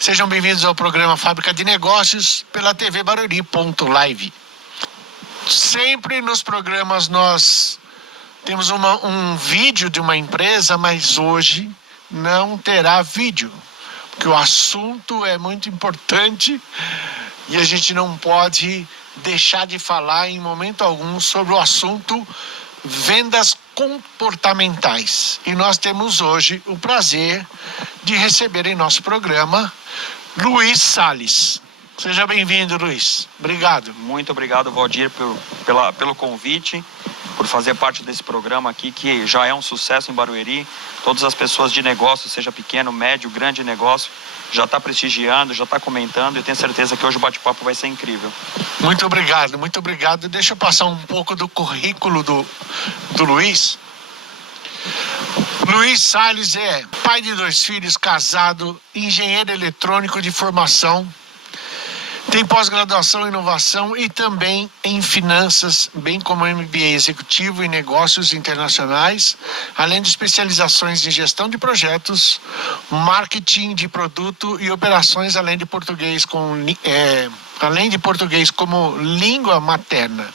Sejam bem-vindos ao programa Fábrica de Negócios pela TV Barueri.live. Sempre nos programas nós temos um vídeo de uma empresa, mas hoje não terá vídeo, porque o assunto é muito importante e a gente não pode deixar de falar em momento algum sobre o assunto vendas comportamentais. E nós temos hoje o prazer de receber em nosso programa Luiz Salles. Seja bem-vindo, Luiz. Obrigado. Muito obrigado, Valdir, pelo convite, por fazer parte desse programa aqui, que já é um sucesso em Barueri. Todas as pessoas de negócio, seja pequeno, médio, grande negócio, já está prestigiando, já está comentando, e eu tenho certeza que hoje o bate-papo vai ser incrível. Muito obrigado, muito obrigado. Deixa eu passar um pouco do currículo do Luiz. Luiz Salles é pai de 2 filhos, casado, engenheiro eletrônico de formação, tem pós-graduação em inovação e também em finanças, bem como MBA executivo em negócios internacionais, além de especializações em gestão de projetos, marketing de produto e operações, além de português como língua materna.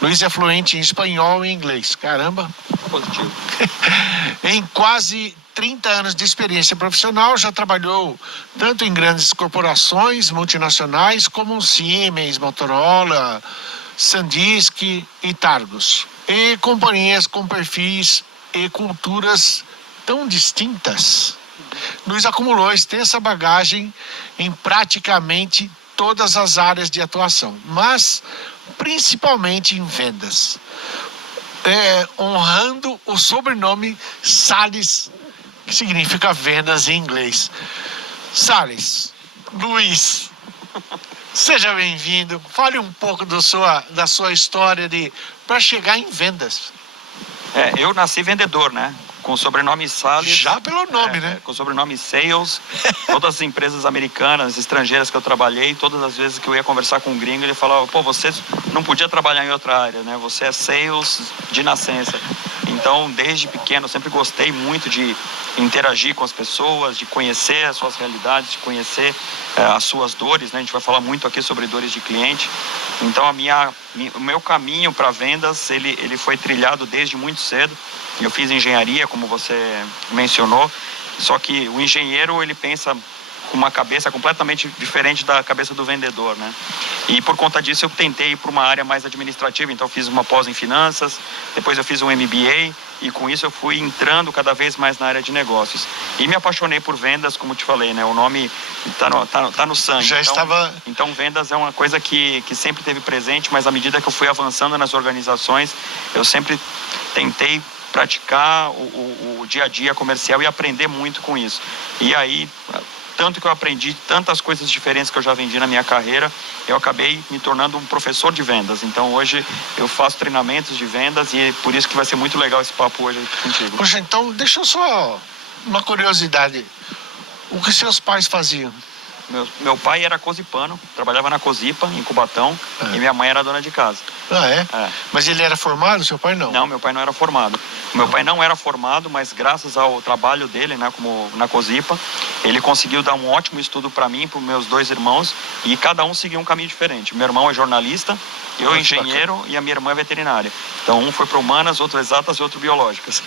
Luiz é fluente em espanhol e inglês. Caramba! Positivo. Em quase 30 anos de experiência profissional, já trabalhou tanto em grandes corporações multinacionais como Siemens, Motorola, Sandisk e Targus. E companhias com perfis e culturas tão distintas. Luiz acumulou extensa bagagem em praticamente todas as áreas de atuação, mas principalmente em vendas, honrando o sobrenome Salles, que significa vendas em inglês. Salles, Luiz, seja bem-vindo. Fale um pouco da sua história para chegar em vendas. Eu nasci vendedor, né? Com o sobrenome Salles. Já pelo nome, né? Com o sobrenome Sales. Todas as empresas americanas, estrangeiras que eu trabalhei, todas as vezes que eu ia conversar com um gringo, ele falava, pô, você não podia trabalhar em outra área, né? Você é Sales de nascença. Então, desde pequeno, eu sempre gostei muito de interagir com as pessoas, de conhecer as suas realidades, de conhecer as suas dores, né? A gente vai falar muito aqui sobre dores de cliente. Então, o meu caminho para vendas, ele foi trilhado desde muito cedo. Eu fiz engenharia, como você mencionou, só que o engenheiro, ele pensa com uma cabeça completamente diferente da cabeça do vendedor, né? E por conta disso eu tentei ir para uma área mais administrativa, então eu fiz uma pós em finanças, depois eu fiz um MBA e com isso eu fui entrando cada vez mais na área de negócios. E me apaixonei por vendas, como te falei, né? O nome tá no sangue. Então vendas é uma coisa que sempre teve presente, mas à medida que eu fui avançando nas organizações, eu sempre tentei praticar o dia a dia comercial e aprender muito com isso. E aí, tanto que eu aprendi tantas coisas diferentes que eu já vendi na minha carreira, eu acabei me tornando um professor de vendas. Então hoje eu faço treinamentos de vendas e é por isso que vai ser muito legal esse papo hoje aqui contigo. Poxa, então deixa só uma curiosidade. O que seus pais faziam? Meu pai era cozipano, trabalhava na Cozipa, em Cubatão, e minha mãe era dona de casa. Ah, é? Mas ele era formado, seu pai não? Não, meu pai não era formado. Meu pai não era formado, mas graças ao trabalho dele, né, como na Cozipa, ele conseguiu dar um ótimo estudo para mim e para os meus 2 irmãos, e cada um seguiu um caminho diferente. Meu irmão é jornalista, eu engenheiro e a minha irmã é veterinária. Então um foi para humanas, outro exatas e outro biológicas.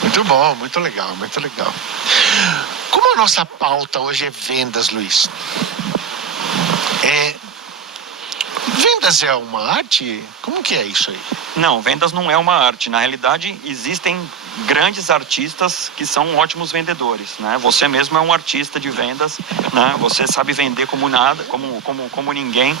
Muito bom, muito legal, muito legal. Como a nossa pauta hoje é vendas, Luiz? Vendas é uma arte? Como que é isso aí? Não, vendas não é uma arte. Na realidade, existem grandes artistas que são ótimos vendedores, né? Você mesmo é um artista de vendas, né? Você sabe vender como nada, como ninguém.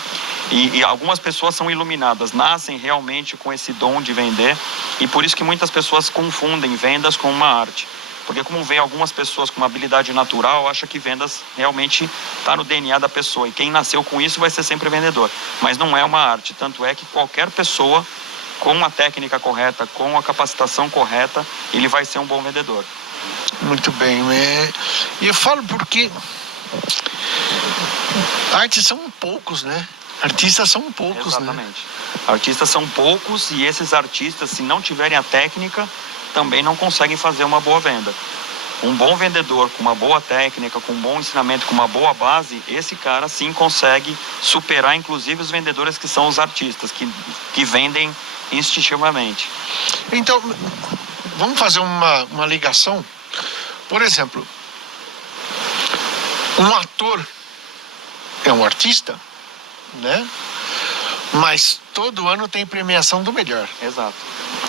E algumas pessoas são iluminadas, nascem realmente com esse dom de vender. E por isso que muitas pessoas confundem vendas com uma arte. Porque como vem algumas pessoas com uma habilidade natural, acha que vendas realmente está no DNA da pessoa. E quem nasceu com isso vai ser sempre vendedor. Mas não é uma arte. Tanto é que qualquer pessoa, com a técnica correta, com a capacitação correta, ele vai ser um bom vendedor. Muito bem. E eu falo porque Artes são poucos, né? Artistas são poucos, né? Exatamente. Artistas são poucos e esses artistas, se não tiverem a técnica, também não conseguem fazer uma boa venda. Um bom vendedor com uma boa técnica, com um bom ensinamento, com uma boa base, esse cara sim consegue superar inclusive os vendedores que são os artistas, que vendem instintivamente. Então, vamos fazer uma ligação. Por exemplo, um ator é um artista, né? Mas todo ano tem premiação do melhor, Exato.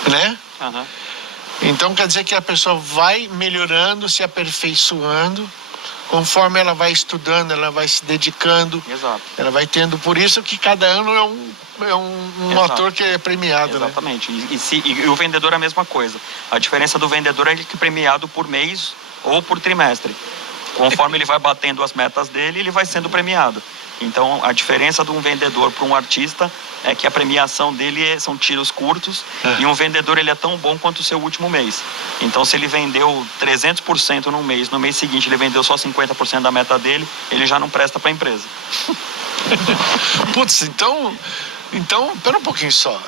né? Uhum. Então quer dizer que a pessoa vai melhorando, se aperfeiçoando, conforme ela vai estudando, ela vai se dedicando, Exato. ela vai tendo. Por isso que cada ano é um Exato. ator que é premiado, Exatamente. né? E o vendedor é a mesma coisa. A diferença do vendedor é que é premiado por mês ou por trimestre. Conforme ele vai batendo as metas dele, ele vai sendo premiado. Então, a diferença de um vendedor para um artista é que a premiação dele são tiros curtos e um vendedor ele é tão bom quanto o seu último mês. Então, se ele vendeu 300% no mês seguinte ele vendeu só 50% da meta dele, ele já não presta para a empresa. Putz, então, pera um pouquinho só.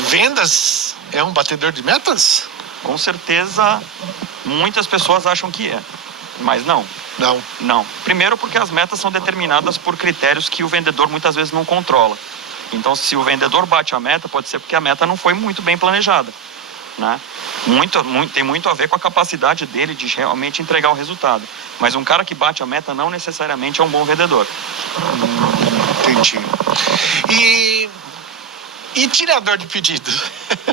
Vendas é um batedor de metas? Com certeza, muitas pessoas acham que é, mas não. Não. Primeiro porque as metas são determinadas por critérios que o vendedor muitas vezes não controla. Então, se o vendedor bate a meta, pode ser porque a meta não foi muito bem planejada, né? Tem muito a ver com a capacidade dele de realmente entregar o resultado. Mas um cara que bate a meta não necessariamente é um bom vendedor. Entendi. E tirador de pedido?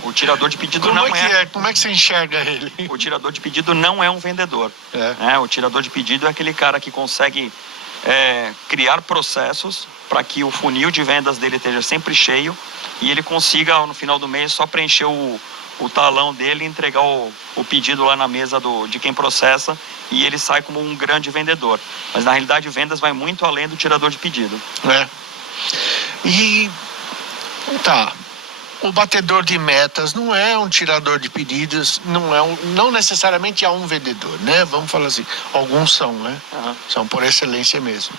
O tirador de pedido Como é que você enxerga ele? O tirador de pedido não é um vendedor. O tirador de pedido é aquele cara que consegue criar processos para que o funil de vendas dele esteja sempre cheio e ele consiga, no final do mês, só preencher o talão dele e entregar o pedido lá na mesa de quem processa e ele sai como um grande vendedor. Mas, na realidade, vendas vai muito além do tirador de pedido. Tá. O batedor de metas não é um tirador de pedidos, não necessariamente é um vendedor, né? Vamos falar assim, alguns são, né? São por excelência mesmo.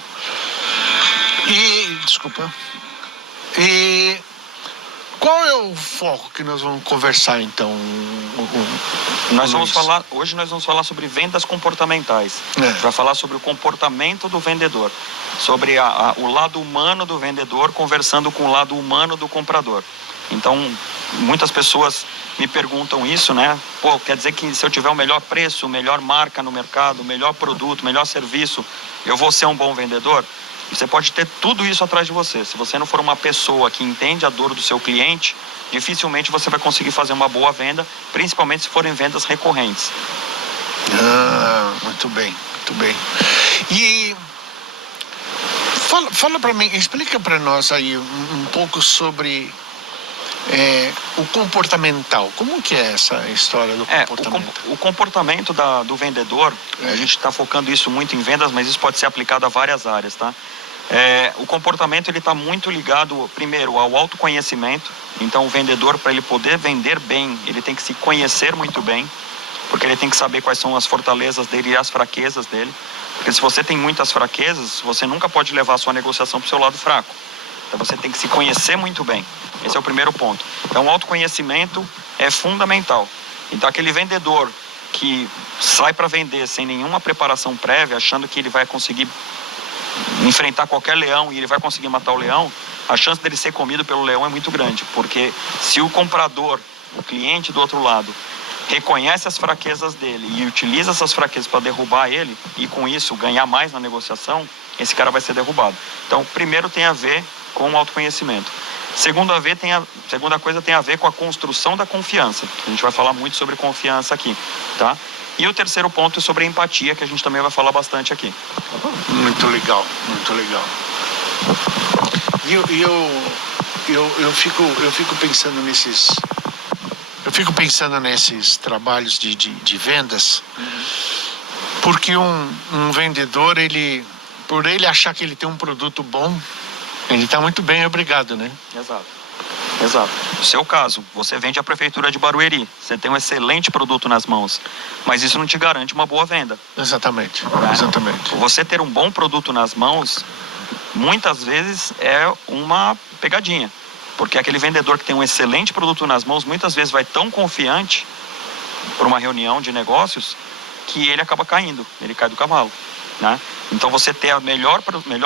Desculpa. Qual é o foco que nós vamos conversar então? Hoje nós vamos falar sobre vendas comportamentais. Para falar sobre o comportamento do vendedor, sobre o lado humano do vendedor conversando com o lado humano do comprador. Então, muitas pessoas me perguntam isso, né? Pô, quer dizer que se eu tiver o melhor preço, melhor marca no mercado, melhor produto, melhor serviço, eu vou ser um bom vendedor? Você pode ter tudo isso atrás de você. Se você não for uma pessoa que entende a dor do seu cliente, dificilmente você vai conseguir fazer uma boa venda, principalmente se forem vendas recorrentes. Muito bem, muito bem. E fala para mim, explica para nós aí um pouco sobre o comportamental. Como que é essa história do comportamento? O comportamento do vendedor, a gente está focando isso muito em vendas, mas isso pode ser aplicado a várias áreas, tá? O comportamento ele está muito ligado, primeiro, ao autoconhecimento. Então, o vendedor, para ele poder vender bem, ele tem que se conhecer muito bem, porque ele tem que saber quais são as fortalezas dele e as fraquezas dele. Porque se você tem muitas fraquezas, você nunca pode levar a sua negociação para o seu lado fraco. Então, você tem que se conhecer muito bem. Esse é o primeiro ponto. Então, o autoconhecimento é fundamental. Então, aquele vendedor que sai para vender sem nenhuma preparação prévia, achando que ele vai conseguir enfrentar qualquer leão e ele vai conseguir matar o leão, a chance dele ser comido pelo leão é muito grande. Porque se o comprador, o cliente do outro lado, reconhece as fraquezas dele e utiliza essas fraquezas para derrubar ele e com isso ganhar mais na negociação, esse cara vai ser derrubado. Então, primeiro tem a ver com o autoconhecimento. Segunda coisa tem a ver com a construção da confiança. A gente vai falar muito sobre confiança aqui, tá? E o terceiro ponto é sobre a empatia, que a gente também vai falar bastante aqui. Muito legal, muito legal. Eu fico pensando nesses trabalhos de vendas, porque um vendedor, por ele achar que ele tem um produto bom, ele está muito bem, obrigado, né? Exato. Exato. No seu caso, você vende a Prefeitura de Barueri, você tem um excelente produto nas mãos, mas isso não te garante uma boa venda. Exatamente, Né? exatamente. Você ter um bom produto nas mãos, muitas vezes é uma pegadinha, porque aquele vendedor que tem um excelente produto nas mãos, muitas vezes vai tão confiante para uma reunião de negócios que ele acaba caindo, ele cai do cavalo. Né? Então você ter a melhor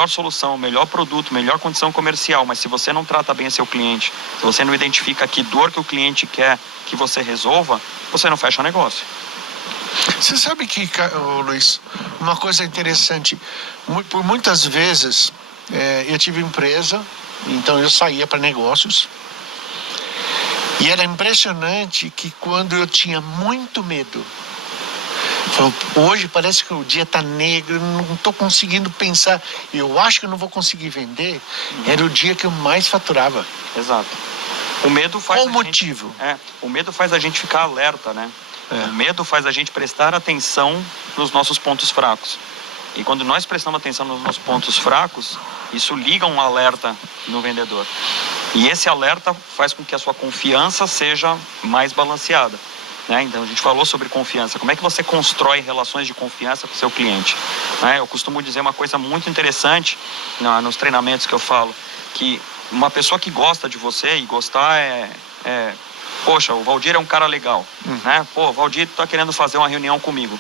solução, melhor produto, melhor condição comercial, mas se você não trata bem seu cliente, se você não identifica que dor que o cliente quer que você resolva, você não fecha negócio. Você sabe que, Luiz, uma coisa interessante, por muitas vezes eu tive empresa, então eu saía para negócios, e era impressionante que quando eu tinha muito medo, hoje parece que o dia está negro, eu não estou conseguindo pensar, eu acho que eu não vou conseguir vender, era o dia que eu mais faturava. Exato. O medo faz Qual o motivo? O medo faz a gente ficar alerta, né? O medo faz a gente prestar atenção nos nossos pontos fracos. E quando nós prestamos atenção nos nossos pontos fracos, isso liga um alerta no vendedor. E esse alerta faz com que a sua confiança seja mais balanceada. Né? Então a gente falou sobre confiança. Como é que você constrói relações de confiança com o seu cliente? Né? Eu costumo dizer uma coisa muito interessante nos treinamentos que eu falo, que uma pessoa que gosta de você, e gostar poxa, o Valdir é um cara legal, né? Pô, o Valdir está querendo fazer uma reunião comigo.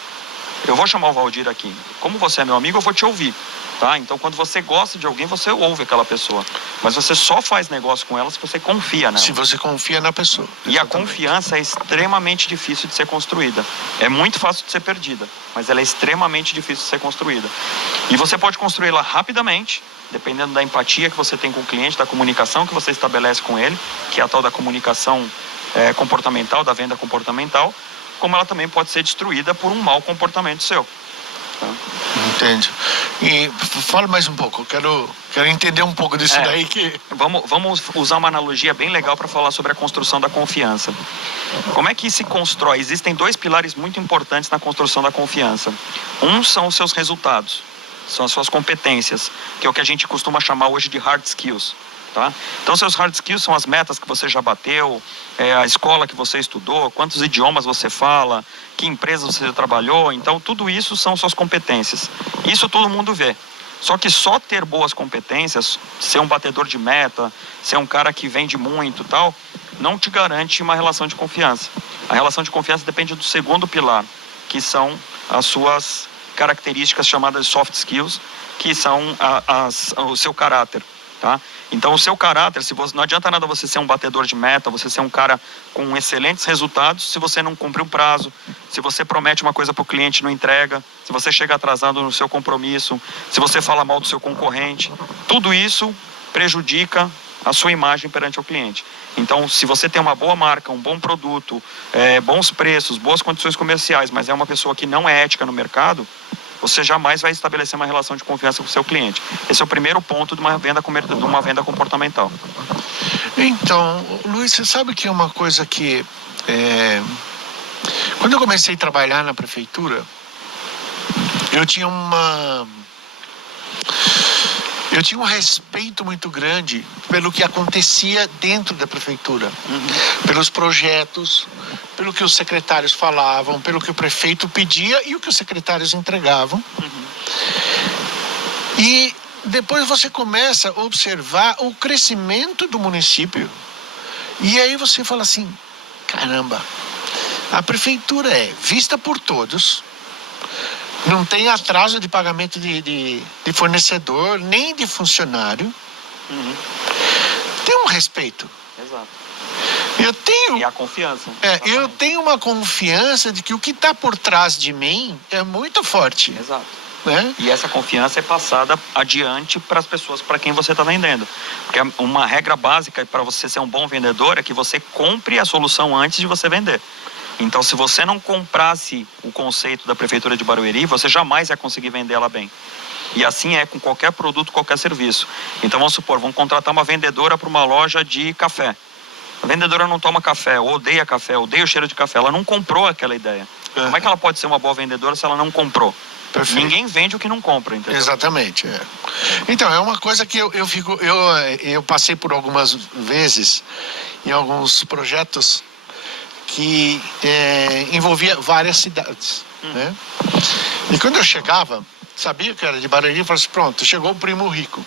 Eu vou chamar o Valdir aqui. Como você é meu amigo, eu vou te ouvir. Tá? Então, quando você gosta de alguém, você ouve aquela pessoa. Mas você só faz negócio com ela se você confia nela. Se você confia na pessoa. E a confiança é extremamente difícil de ser construída. É muito fácil de ser perdida, mas ela é extremamente difícil de ser construída. E você pode construí-la rapidamente, dependendo da empatia que você tem com o cliente, da comunicação que você estabelece com ele, que é a tal da comunicação comportamental, da venda comportamental, como ela também pode ser destruída por um mau comportamento seu. Entende. E fala mais um pouco, quero entender um pouco disso daí que... Vamos usar uma analogia bem legal para falar sobre a construção da confiança. Como é que se constrói? Existem dois pilares muito importantes na construção da confiança. Um são os seus resultados, são as suas competências, que é o que a gente costuma chamar hoje de hard skills. Tá? Então, seus hard skills são as metas que você já bateu, a escola que você estudou, quantos idiomas você fala, que empresa você trabalhou. Então, tudo isso são suas competências. Isso todo mundo vê. Só que só ter boas competências, ser um batedor de meta, ser um cara que vende muito e tal, não te garante uma relação de confiança. A relação de confiança depende do segundo pilar, que são as suas características chamadas de soft skills, que são o seu caráter. Tá? Então, o seu caráter, não adianta nada você ser um batedor de meta, você ser um cara com excelentes resultados, se você não cumpre um prazo, se você promete uma coisa para o cliente e não entrega, se você chega atrasado no seu compromisso, se você fala mal do seu concorrente, tudo isso prejudica a sua imagem perante o cliente. Então, se você tem uma boa marca, um bom produto, bons preços, boas condições comerciais, mas é uma pessoa que não é ética no mercado, você jamais vai estabelecer uma relação de confiança com o seu cliente. Esse é o primeiro ponto de uma venda comportamental. Então, Luiz, você sabe que é uma coisa que... Quando eu comecei a trabalhar na prefeitura, eu tinha um respeito muito grande pelo que acontecia dentro da prefeitura, pelos projetos, pelo que os secretários falavam, pelo que o prefeito pedia e o que os secretários entregavam. E depois você começa a observar o crescimento do município. E aí você fala assim, caramba, a prefeitura é vista por todos, não tem atraso de pagamento de fornecedor, nem de funcionário. Tem um respeito. Exato. E a confiança. Eu tenho uma confiança de que o que está por trás de mim é muito forte. Exato. Né? E essa confiança é passada adiante para as pessoas para quem você está vendendo. Porque uma regra básica para você ser um bom vendedor é que você compre a solução antes de você vender. Então, se você não comprasse o conceito da Prefeitura de Barueri, você jamais ia conseguir vender ela bem. E assim é com qualquer produto, qualquer serviço. Então, vamos supor, vamos contratar uma vendedora para uma loja de café. A vendedora não toma café, odeia o cheiro de café. Ela não comprou aquela ideia. Como é que ela pode ser uma boa vendedora se ela não comprou? Perfeito. Ninguém vende o que não compra, entendeu? Exatamente. É. Então, é uma coisa que eu passei por algumas vezes em alguns projetos que envolvia várias cidades, né? E quando eu chegava, sabia que era de Barueri, eu falava assim, pronto, chegou o primo rico.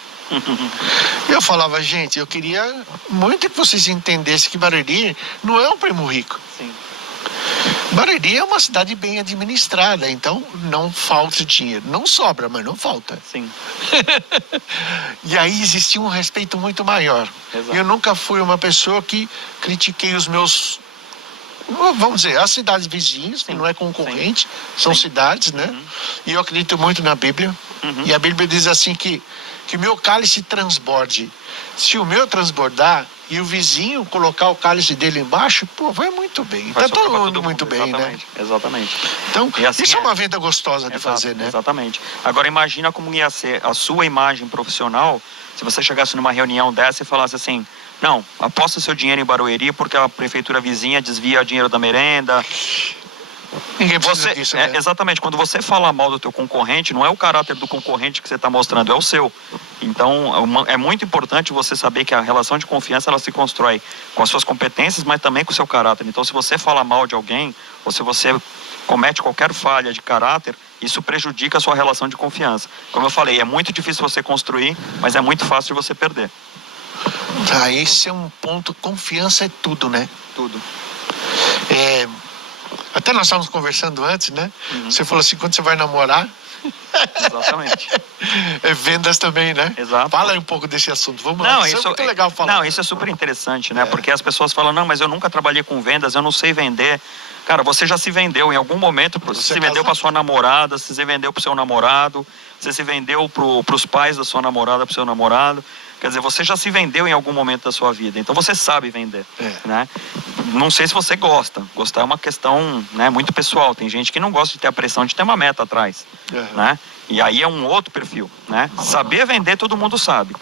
E eu falava, gente, eu queria muito que vocês entendessem que Barueri não é um primo rico. Sim. Barueri é uma cidade bem administrada, então não falta dinheiro. Não sobra, mas não falta. Sim. E aí existia um respeito muito maior. Exato. Eu nunca fui uma pessoa que critiquei os meus, vamos dizer, as cidades vizinhas, que não é concorrente, são cidades, né? E eu acredito muito na Bíblia. E a Bíblia diz assim que o meu cálice transborde. Se o meu transbordar e o vizinho colocar o cálice dele embaixo, pô, vai muito bem. Tá todo mundo muito bem, né? Exatamente. Então, E assim isso é uma venda gostosa de Exato, fazer, né? Exatamente. Agora imagina como ia ser a sua imagem profissional se você chegasse numa reunião dessa e falasse assim, não, aposta seu dinheiro em Barueri porque a prefeitura vizinha desvia dinheiro da merenda. Ninguém precisa disso, né? Exatamente, quando você fala mal do teu concorrente, não é o caráter do concorrente que você está mostrando, é o seu. Então, é muito importante você saber que a relação de confiança, ela se constrói com as suas competências, mas também com o seu caráter. Então, se você fala mal de alguém, ou se você comete qualquer falha de caráter, isso prejudica a sua relação de confiança. Como eu falei, é muito difícil você construir, mas é muito fácil de você perder. Tá, esse é um ponto, confiança é tudo, né? Tudo. Até nós estávamos conversando antes, né? Você falou assim, quando você vai namorar... Exatamente. Vendas também, né? Exato. Fala aí um pouco desse assunto, vamos lá. Isso é muito legal falar. Não, isso é super interessante, né? Porque as pessoas falam, não, mas eu nunca trabalhei com vendas, eu não sei vender. Cara, você já se vendeu em algum momento, você se vendeu para sua namorada, você se vendeu para o seu namorado, você se vendeu para os pais da sua namorada, para o seu namorado. Quer dizer, você já se vendeu em algum momento da sua vida, então você sabe vender, né? Não sei se você gosta. Gostar é uma questão, né, muito pessoal. Tem gente que não gosta de ter a pressão de ter uma meta atrás, né? E aí é um outro perfil, né? Saber vender todo mundo sabe.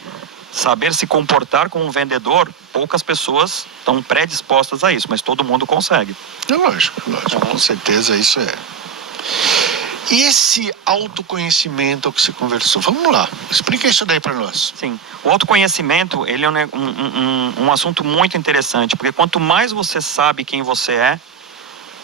Saber se comportar como um vendedor, poucas pessoas estão predispostas a isso, mas todo mundo consegue. É lógico, com certeza isso é. E esse autoconhecimento que você conversou, vamos lá, explica isso daí para nós. Sim, o autoconhecimento, ele é um assunto muito interessante, porque quanto mais você sabe quem você é,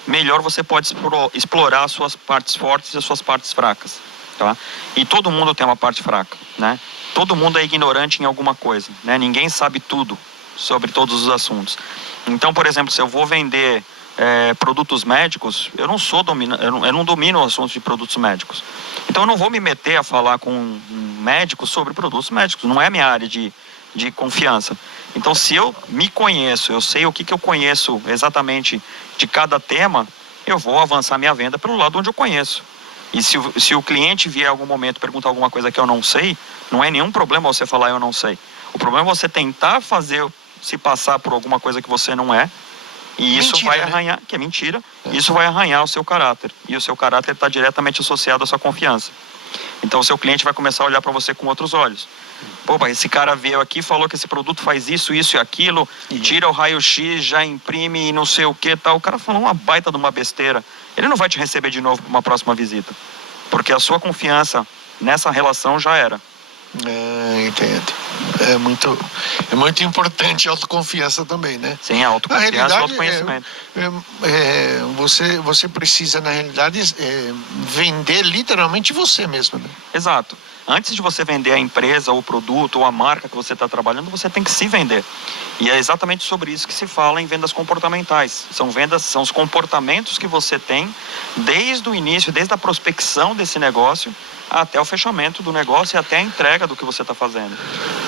melhor você pode explorar as suas partes fortes e as suas partes fracas, tá? E todo mundo tem uma parte fraca, né? Todo mundo é ignorante em alguma coisa, né? Ninguém sabe tudo sobre todos os assuntos. Então, por exemplo, se eu vou vender produtos médicos, eu não domino o assunto de produtos médicos. Então eu não vou me meter a falar com um médico sobre produtos médicos, não é a minha área de confiança. Então se eu me conheço, eu sei o que eu conheço exatamente de cada tema, eu vou avançar minha venda pelo lado onde eu conheço. E se o cliente vier em algum momento perguntar alguma coisa que eu não sei, não é nenhum problema você falar eu não sei. O problema é você tentar se passar por alguma coisa que você não é. E isso mentira, vai arranhar, que é mentira, isso vai arranhar o seu caráter. E o seu caráter está diretamente associado à sua confiança. Então o seu cliente vai começar a olhar para você com outros olhos. Pô, esse cara veio aqui, falou que esse produto faz isso, isso e aquilo, tira o raio-x, já imprime e não sei o que tal. O cara falou uma baita de uma besteira. Ele não vai te receber de novo para uma próxima visita. Porque a sua confiança nessa relação já era. Entendo. É muito importante a autoconfiança também, né? Sim, a autoconfiança e o autoconhecimento. Você precisa, na realidade, vender literalmente você mesmo, né? Exato. Antes de você vender a empresa, ou o produto, ou a marca que você está trabalhando, você tem que se vender. E é exatamente sobre isso que se fala em vendas comportamentais. São os comportamentos que você tem desde o início, desde a prospecção desse negócio, até o fechamento do negócio e até a entrega do que você está fazendo.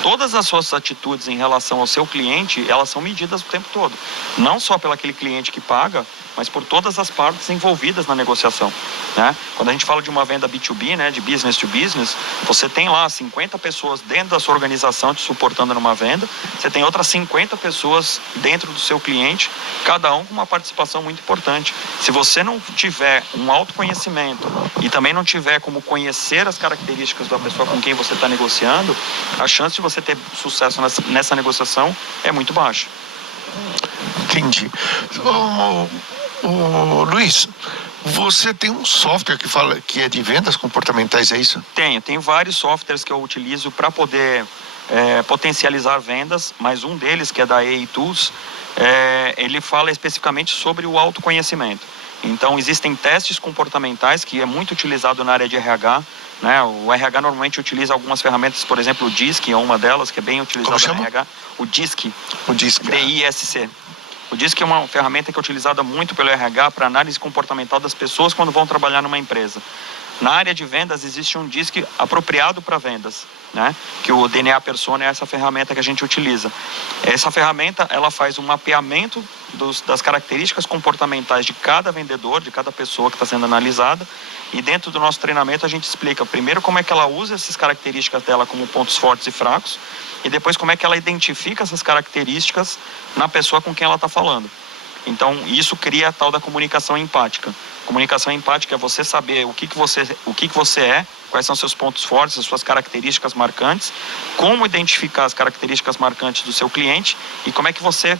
Todas as suas atitudes em relação ao seu cliente, elas são medidas o tempo todo. Não só pelo aquele cliente que paga, mas por todas as partes envolvidas na negociação, né? Quando a gente fala de uma venda B2B, né, de business to business, você tem lá 50 pessoas dentro da sua organização te suportando numa venda, você tem outras 50 pessoas dentro do seu cliente, cada um com uma participação muito importante. Se você não tiver um autoconhecimento e também não tiver como conhecer as características da pessoa com quem você está negociando, a chance de você ter sucesso nessa negociação é muito baixa. Entendi. Luiz, Você tem um software que fala que é de vendas comportamentais, é isso? Tenho vários softwares que eu utilizo para poder potencializar vendas, mas um deles, que é da AI Tools, ele fala especificamente sobre o autoconhecimento. Então, existem testes comportamentais, que é muito utilizado na área de RH, né? O RH normalmente utiliza algumas ferramentas, por exemplo, o DISC é uma delas, que é bem utilizada no RH. O DISC. O DISC. DISC. O DISC é uma ferramenta que é utilizada muito pelo RH para análise comportamental das pessoas quando vão trabalhar numa empresa. Na área de vendas, existe um DISC apropriado para vendas, né? Que o DNA Persona é essa ferramenta que a gente utiliza. Essa ferramenta, ela faz um mapeamento das características comportamentais de cada vendedor, de cada pessoa que está sendo analisada, e dentro do nosso treinamento a gente explica primeiro como é que ela usa essas características dela como pontos fortes e fracos, e depois como é que ela identifica essas características na pessoa com quem ela está falando. Então, isso cria a tal da comunicação empática. Comunicação empática é você saber o que você é, quais são seus pontos fortes, as suas características marcantes, como identificar as características marcantes do seu cliente e como é que você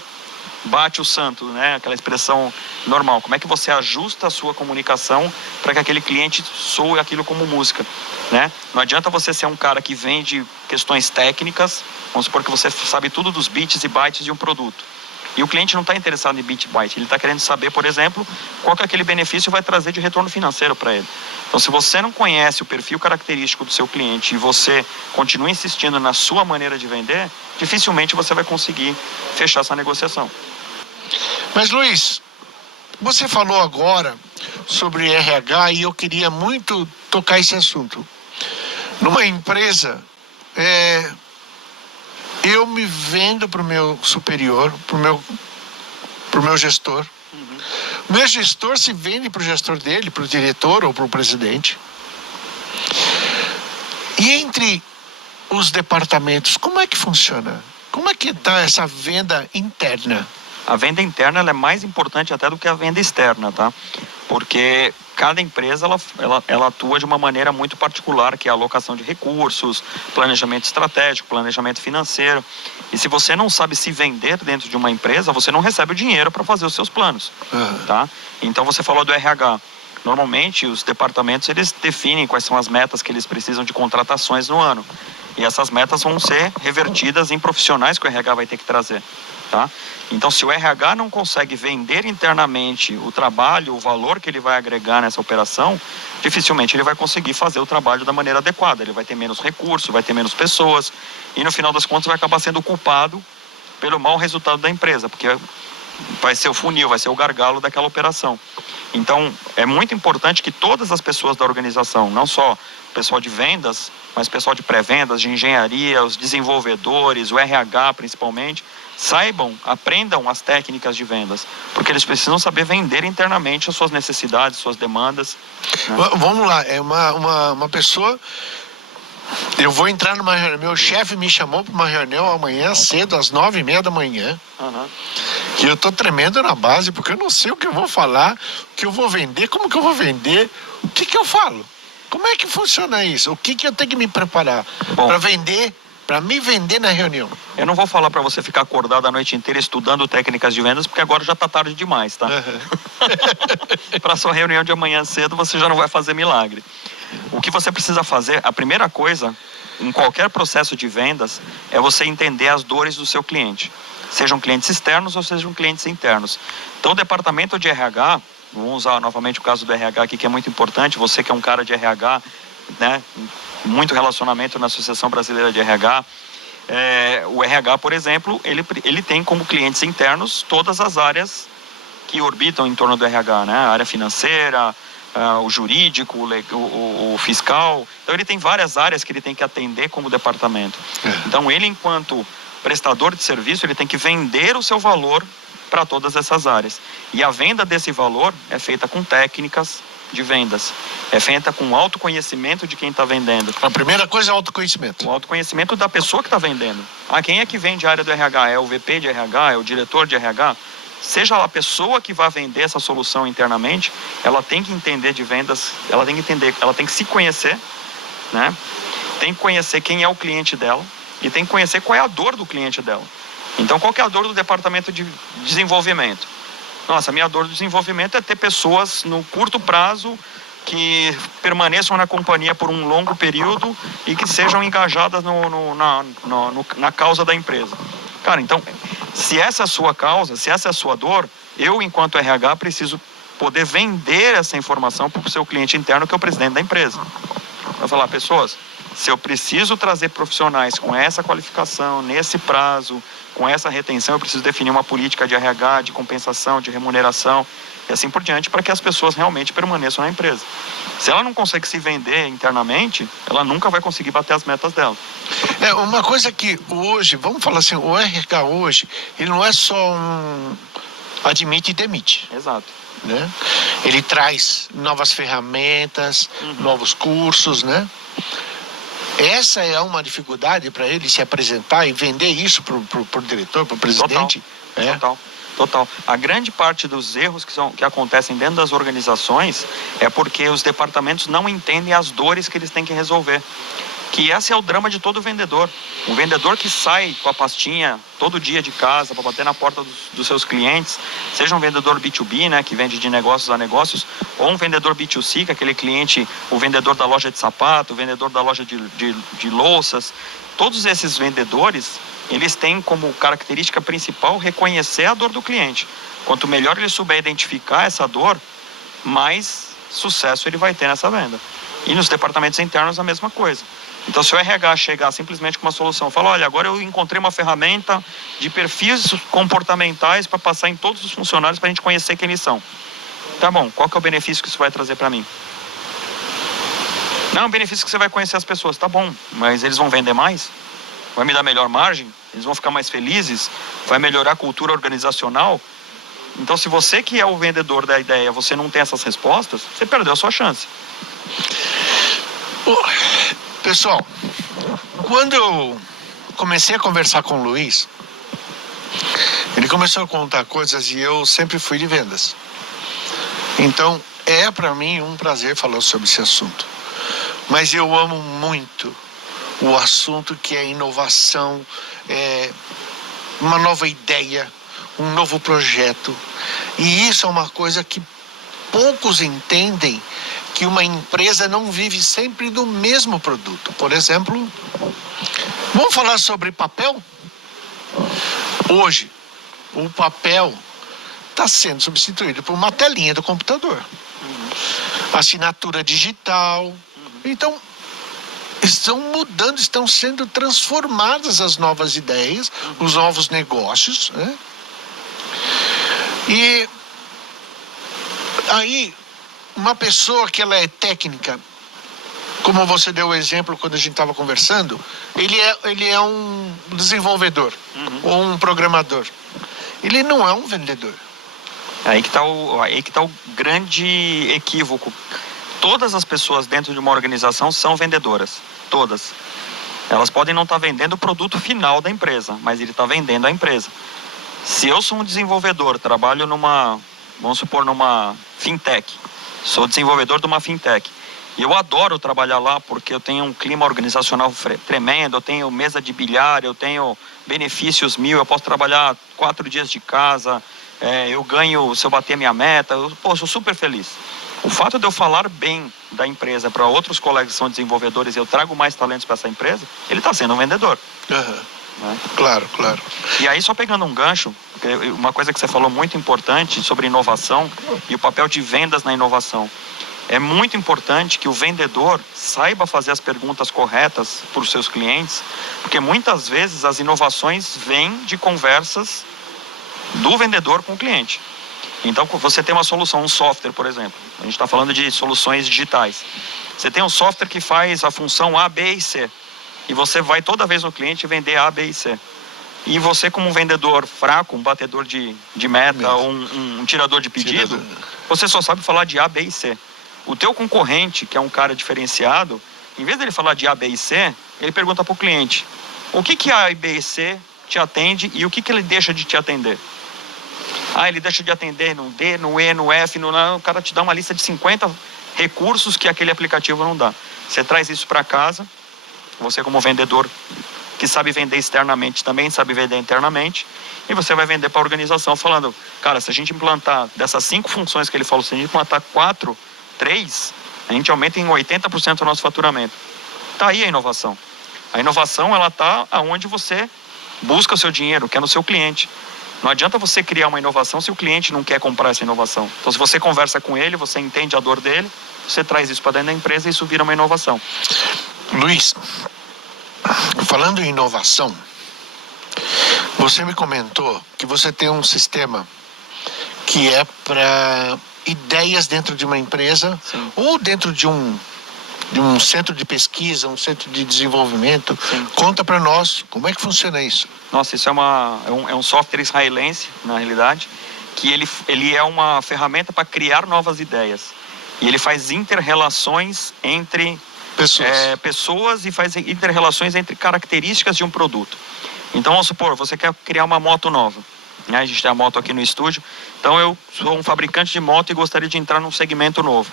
bate o santo, né? Aquela expressão normal. Como é que você ajusta a sua comunicação para que aquele cliente soe aquilo como música, né? Não adianta você ser um cara que vende questões técnicas, vamos supor que você sabe tudo dos bits e bytes de um produto. E o cliente não está interessado em bit byte, ele está querendo saber, por exemplo, qual que aquele benefício vai trazer de retorno financeiro para ele. Então, se você não conhece o perfil característico do seu cliente e você continua insistindo na sua maneira de vender, dificilmente você vai conseguir fechar essa negociação. Mas, Luiz, você falou agora sobre RH e eu queria muito tocar esse assunto. Numa empresa, eu me vendo para o meu superior, para o meu gestor. O meu gestor se vende para o gestor dele, para o diretor ou para o presidente. E entre os departamentos, como é que funciona? Como é que está essa venda interna? A venda interna ela é mais importante até do que a venda externa, tá? Porque cada empresa ela atua de uma maneira muito particular, que é a alocação de recursos, planejamento estratégico, planejamento financeiro. E se você não sabe se vender dentro de uma empresa, você não recebe o dinheiro para fazer os seus planos, tá? Então você falou do RH. Normalmente os departamentos eles definem quais são as metas que eles precisam de contratações no ano. E essas metas vão ser revertidas em profissionais que o RH vai ter que trazer, tá? Então, se o RH não consegue vender internamente o trabalho, o valor que ele vai agregar nessa operação, dificilmente ele vai conseguir fazer o trabalho da maneira adequada. Ele vai ter menos recursos, vai ter menos pessoas e, no final das contas, vai acabar sendo culpado pelo mau resultado da empresa, porque vai ser o funil, vai ser o gargalo daquela operação. Então, é muito importante que todas as pessoas da organização, não só o pessoal de vendas, mas o pessoal de pré-vendas, de engenharia, os desenvolvedores, o RH principalmente, aprendam as técnicas de vendas, porque eles precisam saber vender internamente as suas necessidades, suas demandas, né? Vamos lá, é uma pessoa... Eu vou entrar numa reunião, meu chefe me chamou para uma reunião amanhã cedo, às 9h30 da manhã. E eu estou tremendo na base, porque eu não sei o que eu vou falar, o que eu vou vender, como que eu vou vender, o que eu falo. Como é que funciona isso? O que eu tenho que me preparar para vender, para me vender na reunião? Eu não vou falar para você ficar acordado a noite inteira estudando técnicas de vendas, porque agora já está tarde demais, tá? Para sua reunião de amanhã cedo, você já não vai fazer milagre. O que você precisa fazer, a primeira coisa, em qualquer processo de vendas, é você entender as dores do seu cliente. Sejam clientes externos ou sejam clientes internos. Então, o departamento de RH, vamos usar novamente o caso do RH aqui, que é muito importante, você que é um cara de RH, né, muito relacionamento na Associação Brasileira de RH, o RH, por exemplo, ele tem como clientes internos todas as áreas que orbitam em torno do RH, né? A área financeira, o jurídico, o fiscal. Então, ele tem várias áreas que ele tem que atender como departamento. Então, ele, enquanto prestador de serviço, ele tem que vender o seu valor para todas essas áreas. E a venda desse valor é feita com técnicas de vendas. É feita com autoconhecimento de quem está vendendo. A primeira coisa é o autoconhecimento. O autoconhecimento da pessoa que está vendendo. Quem é que vende a área do RH? É o VP de RH? É o diretor de RH? Seja a pessoa que vai vender essa solução internamente, ela tem que entender de vendas, ela tem que se conhecer, né? Tem que conhecer quem é o cliente dela e tem que conhecer qual é a dor do cliente dela. Então, qual que é a dor do departamento de desenvolvimento? Nossa, a minha dor do desenvolvimento é ter pessoas no curto prazo que permaneçam na companhia por um longo período e que sejam engajadas na causa da empresa. Cara, então, se essa é a sua causa, se essa é a sua dor, eu, enquanto RH, preciso poder vender essa informação para o seu cliente interno, que é o presidente da empresa. Vai falar, pessoas, se eu preciso trazer profissionais com essa qualificação, nesse prazo, com essa retenção, eu preciso definir uma política de RH, de compensação, de remuneração e assim por diante, para que as pessoas realmente permaneçam na empresa. Se ela não consegue se vender internamente, ela nunca vai conseguir bater as metas dela. Uma coisa que hoje, vamos falar assim, o RH hoje, ele não é só um admite e demite. Exato. Né? Ele traz novas ferramentas, novos cursos, né? Essa é uma dificuldade para ele se apresentar e vender isso para o diretor, para o presidente. Total. A grande parte dos erros que acontecem dentro das organizações é porque os departamentos não entendem as dores que eles têm que resolver. Que esse é o drama de todo vendedor. Um vendedor que sai com a pastinha todo dia de casa para bater na porta dos seus clientes, seja um vendedor B2B, né, que vende de negócios a negócios, ou um vendedor B2C, que é aquele cliente, o vendedor da loja de sapato, o vendedor da loja de louças. Todos esses vendedores, eles têm como característica principal reconhecer a dor do cliente. Quanto melhor ele souber identificar essa dor, mais sucesso ele vai ter nessa venda. E nos departamentos internos a mesma coisa. Então, se o RH chegar simplesmente com uma solução, falar, olha, agora eu encontrei uma ferramenta de perfis comportamentais para passar em todos os funcionários para a gente conhecer quem eles são. Tá bom, qual que é o benefício que isso vai trazer para mim? Não, o benefício que você vai conhecer as pessoas. Tá bom, mas eles vão vender mais? Vai me dar melhor margem? Eles vão ficar mais felizes? Vai melhorar a cultura organizacional? Então, se você que é o vendedor da ideia, você não tem essas respostas, você perdeu a sua chance. Pessoal, quando eu comecei a conversar com o Luiz, ele começou a contar coisas e eu sempre fui de vendas. Então, é para mim um prazer falar sobre esse assunto. Mas eu amo muito o assunto que é inovação, uma nova ideia, um novo projeto. E isso é uma coisa que poucos entendem, que uma empresa não vive sempre do mesmo produto. Por exemplo, vamos falar sobre papel? Hoje, o papel está sendo substituído por uma telinha do computador. Assinatura digital. Então, estão mudando, estão sendo transformadas as novas ideias, os novos negócios, né? E aí, uma pessoa que ela é técnica, como você deu o exemplo quando a gente estava conversando, ele é um desenvolvedor ou um programador. Ele não é um vendedor. Aí que tá o grande equívoco. Todas as pessoas dentro de uma organização são vendedoras. Todas. Elas podem não estar vendendo o produto final da empresa, mas ele está vendendo a empresa. Se eu sou um desenvolvedor, trabalho vamos supor, numa fintech, sou desenvolvedor de uma fintech, e eu adoro trabalhar lá porque eu tenho um clima organizacional tremendo, eu tenho mesa de bilhar, eu tenho benefícios 1000, eu posso trabalhar 4 dias de casa, eu ganho se eu bater minha meta, sou super feliz. O fato de eu falar bem da empresa para outros colegas que são desenvolvedores e eu trago mais talentos para essa empresa, ele está sendo um vendedor. Né? Claro. E aí, só pegando um gancho, uma coisa que você falou muito importante sobre inovação e o papel de vendas na inovação. É muito importante que o vendedor saiba fazer as perguntas corretas para os seus clientes, porque muitas vezes as inovações vêm de conversas do vendedor com o cliente. Então, você tem uma solução, um software, por exemplo. A gente está falando de soluções digitais. Você tem um software que faz a função A, B e C. E você vai toda vez no cliente vender A, B e C. E você, como um vendedor fraco, um batedor de meta, ou um tirador de pedido, você só sabe falar de A, B e C. O teu concorrente, que é um cara diferenciado, em vez dele falar de A, B e C, ele pergunta para o cliente: o que A, B e C te atende e o que ele deixa de te atender? Ele deixa de atender no D, no E, no F, o cara te dá uma lista de 50 recursos que aquele aplicativo não dá. Você traz isso para casa, você como vendedor que sabe vender externamente também sabe vender internamente, e você vai vender para a organização falando, cara, se a gente implantar dessas 5 funções que ele falou, se a gente implantar 4, 3, a gente aumenta em 80% o nosso faturamento. Tá aí a inovação. A inovação, ela tá aonde você busca o seu dinheiro, que é no seu cliente. Não adianta você criar uma inovação se o cliente não quer comprar essa inovação. Então, se você conversa com ele, você entende a dor dele, você traz isso para dentro da empresa e isso vira uma inovação. Luiz, falando em inovação, você me comentou que você tem um sistema que é para ideias dentro de uma empresa. Sim. Ou dentro de um centro de pesquisa, um centro de desenvolvimento. Sim. Conta para nós, como é que funciona isso? Nossa, isso é um software israelense, na realidade, que ele é uma ferramenta para criar novas ideias. E ele faz inter-relações entre pessoas e faz inter-relações entre características de um produto. Então, vamos supor, você quer criar uma moto nova. Né? A gente tem a moto aqui no estúdio. Então, eu sou um fabricante de moto e gostaria de entrar num segmento novo.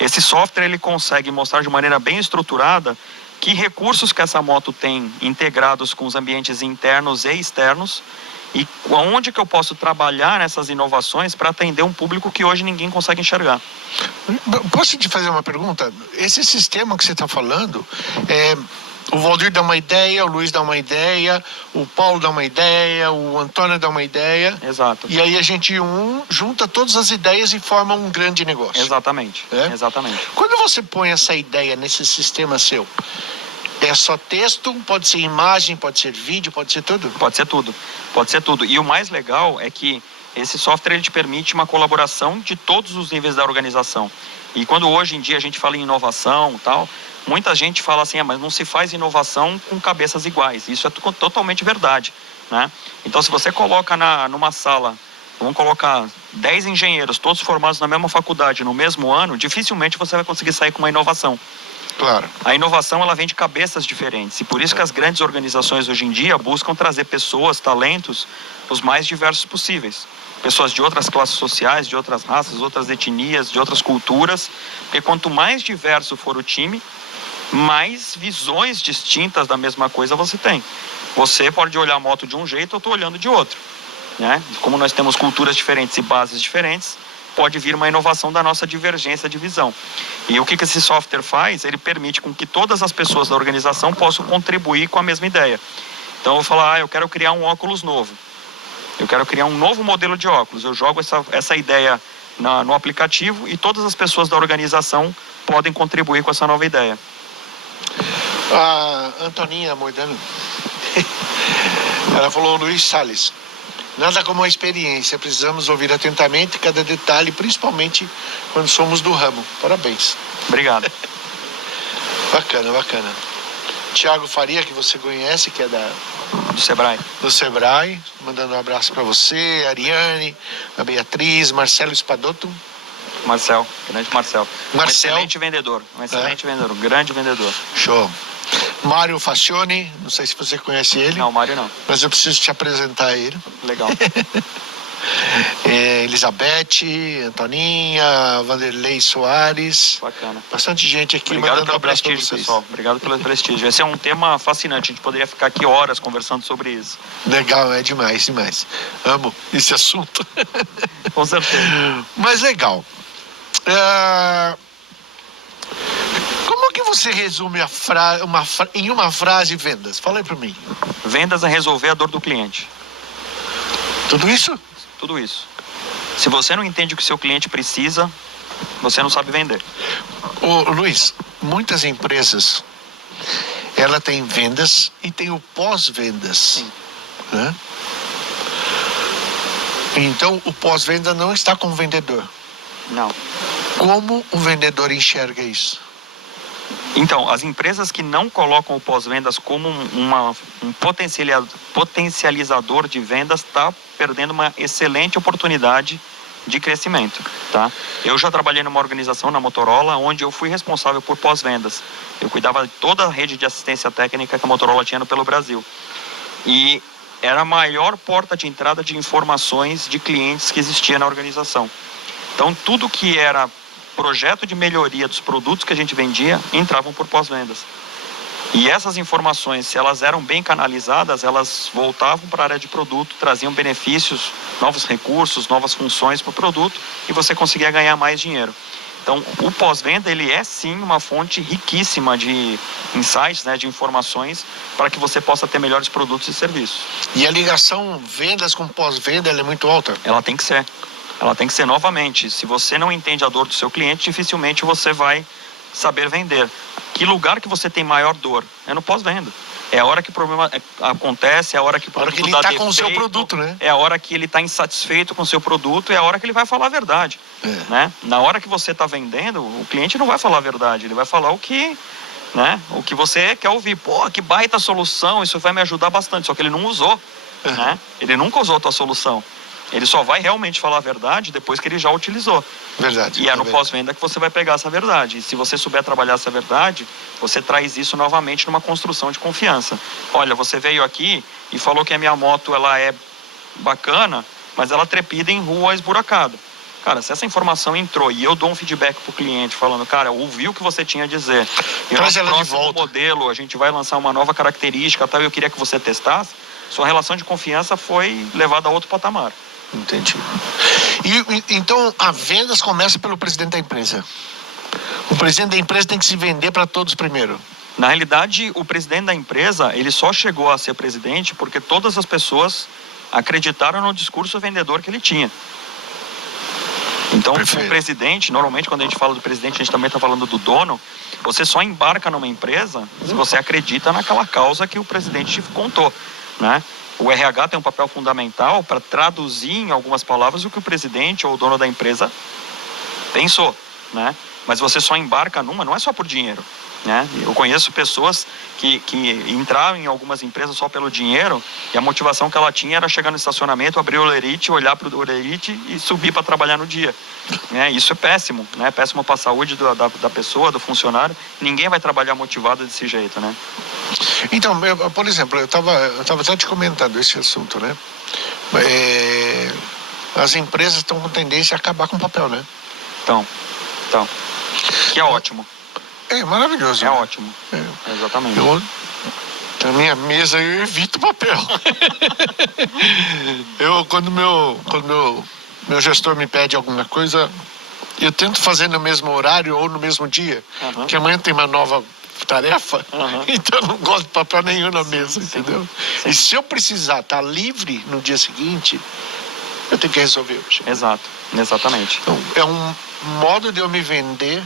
Esse software, ele consegue mostrar de maneira bem estruturada que recursos que essa moto tem integrados com os ambientes internos e externos e onde que eu posso trabalhar nessas inovações para atender um público que hoje ninguém consegue enxergar. Posso te fazer uma pergunta? Esse sistema que você está falando, o Valdir dá uma ideia, o Luiz dá uma ideia, o Paulo dá uma ideia, o Antônio dá uma ideia. Exato. E aí a gente junta todas as ideias e forma um grande negócio. Exatamente. Exatamente. Quando você põe essa ideia nesse sistema seu, é só texto, pode ser imagem, pode ser vídeo, pode ser tudo? Pode ser tudo. Pode ser tudo. E o mais legal é que esse software ele te permite uma colaboração de todos os níveis da organização. E quando hoje em dia a gente fala em inovação e tal, muita gente fala assim, mas não se faz inovação com cabeças iguais. Isso é totalmente verdade, né? Então, se você coloca numa sala, vamos colocar 10 engenheiros, todos formados na mesma faculdade, no mesmo ano, dificilmente você vai conseguir sair com uma inovação. Claro. A inovação, ela vem de cabeças diferentes. E por isso que as grandes organizações hoje em dia buscam trazer pessoas, talentos, os mais diversos possíveis. Pessoas de outras classes sociais, de outras raças, outras etnias, de outras culturas. Porque quanto mais diverso for o time, mais visões distintas da mesma coisa você tem. Você pode olhar a moto de um jeito, eu estou olhando de outro. Né? Como nós temos culturas diferentes e bases diferentes, pode vir uma inovação da nossa divergência de visão. E o que esse software faz? Ele permite com que todas as pessoas da organização possam contribuir com a mesma ideia. Então, eu vou falar, eu quero criar um óculos novo. Eu quero criar um novo modelo de óculos. Eu jogo essa ideia no aplicativo e todas as pessoas da organização podem contribuir com essa nova ideia. A Antoninha Moidano, ela falou, Luiz Salles, nada como a experiência, precisamos ouvir atentamente cada detalhe, principalmente quando somos do ramo. Parabéns. Obrigado. Bacana, bacana. Tiago Faria, que você conhece, que é do Sebrae, mandando um abraço para você, Ariane, a Beatriz, Marcelo Spadotto. Marcel, grande Marcel. Um excelente vendedor, vendedor, um grande vendedor. Show. Mário Facione, não sei se você conhece ele. Não, Mário não. Mas eu preciso te apresentar ele. Legal. Elizabeth, Antoninha, Vanderlei Soares. Bacana. Bastante gente aqui. Obrigado mandando pelo abraço prestígio, pra vocês. pessoal. Obrigado pelo prestígio. Esse é um tema fascinante. A gente poderia ficar aqui horas conversando sobre isso. Legal, é demais, demais. Amo esse assunto. Com certeza. Mas legal. Como que você resume em uma frase vendas? Fala aí pra mim. Vendas é resolver a dor do cliente. Tudo isso? Tudo isso. Se você não entende o que seu cliente precisa, você não sabe vender. Ô, Luiz, muitas empresas, ela tem vendas e tem o pós-vendas. Né? Então, o pós-venda não está com o vendedor. Não. Como o vendedor enxerga isso? Então, as empresas que não colocam o pós-vendas como um potencializador de vendas está perdendo uma excelente oportunidade de crescimento, tá? Eu já trabalhei numa organização na Motorola, onde eu fui responsável por pós-vendas. Eu cuidava de toda a rede de assistência técnica que a Motorola tinha pelo Brasil. E era a maior porta de entrada de informações de clientes que existia na organização. Então, tudo que era projeto de melhoria dos produtos que a gente vendia, entravam por pós-vendas. E essas informações, se elas eram bem canalizadas, elas voltavam para a área de produto, traziam benefícios, novos recursos, novas funções para o produto e você conseguia ganhar mais dinheiro. Então, o pós-venda, ele é sim uma fonte riquíssima de insights, né, de informações para que você possa ter melhores produtos e serviços. E a ligação vendas com pós-venda, ela é muito alta? Ela tem que ser. Ela tem que ser novamente. Se você não entende a dor do seu cliente, dificilmente você vai saber vender. Que lugar que você tem maior dor? É no pós-venda. É a hora que o problema acontece, é a hora que o produto ele dá está defeito, com o seu produto, né? é a hora que ele está insatisfeito com o seu produto, é a hora que ele vai falar a verdade. Né? Na hora que você está vendendo, o cliente não vai falar a verdade, ele vai falar o que, né, o que você quer ouvir. Pô, que baita solução, isso vai me ajudar bastante. Só que ele não usou, né? Ele nunca usou a tua solução. Ele só vai realmente falar a verdade depois que ele já utilizou. Verdade. E é no pós-venda que você vai pegar essa verdade. E se você souber trabalhar essa verdade, você traz isso novamente numa construção de confiança. Olha, você veio aqui e falou que a minha moto ela é bacana, mas ela trepida em rua esburacada. Cara, se essa informação entrou e eu dou um feedback pro cliente falando, cara, ouvi o que você tinha a dizer. E traz no ela de próximo volta. Modelo, a gente vai lançar uma nova característica, tal, eu queria que você testasse. Sua relação de confiança foi levada a outro patamar. Entendi. Então, a vendas começa pelo presidente da empresa. O presidente da empresa tem que se vender para todos primeiro. Na realidade, o presidente da empresa, ele só chegou a ser presidente porque todas as pessoas acreditaram no discurso vendedor que ele tinha. Então, Perfeito. o presidente, normalmente quando a gente fala do presidente, a gente também está falando do dono. Você só embarca numa empresa se você acredita naquela causa que o presidente te contou, né? O RH tem um papel fundamental para traduzir em algumas palavras o que o presidente ou o dono da empresa pensou, né? Mas você só embarca numa, não é só por dinheiro, né? Eu conheço pessoas que entraram em algumas empresas só pelo dinheiro e a motivação que ela tinha era chegar no estacionamento, abrir o Olerite, olhar para o Olerite e subir para trabalhar no dia. Isso é péssimo, né? Péssimo para a saúde da pessoa, do funcionário. Ninguém vai trabalhar motivado desse jeito, né? Então, por exemplo, eu estava até te comentando esse assunto, né? As empresas estão com tendência a acabar com o papel, né? Então, que é ótimo. É maravilhoso. É né? ótimo. Exatamente. Na minha mesa eu evito papel. Quando meu gestor me pede alguma coisa, eu tento fazer no mesmo horário ou no mesmo dia, porque amanhã tem uma nova tarefa, então eu não gosto de papel nenhum na mesa, entendeu? Sim. E se eu precisar estar livre no dia seguinte, eu tenho que resolver hoje. Exato, exatamente. Então, é um modo de eu me vender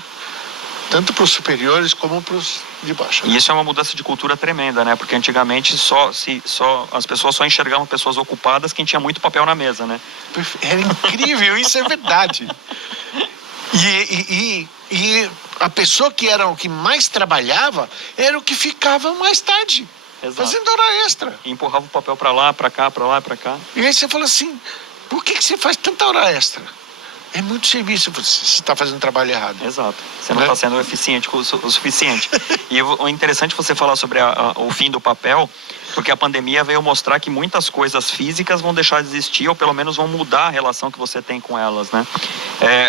tanto para os superiores como para os de baixo. E isso é uma mudança de cultura tremenda, né? Porque antigamente as pessoas só enxergavam pessoas ocupadas quem tinha muito papel na mesa, né? Era incrível, isso é verdade. E a pessoa que era o que mais trabalhava era o que ficava mais tarde. Exato. Fazendo hora extra. E empurrava o papel para lá, para cá, para lá, para cá. E aí você fala assim, por que você faz tanta hora extra? É muito serviço, você está fazendo trabalho errado. Exato. Você não está sendo eficiente o suficiente. E o interessante você falar sobre o fim do papel, porque a pandemia veio mostrar que muitas coisas físicas vão deixar de existir, ou pelo menos vão mudar a relação que você tem com elas, né?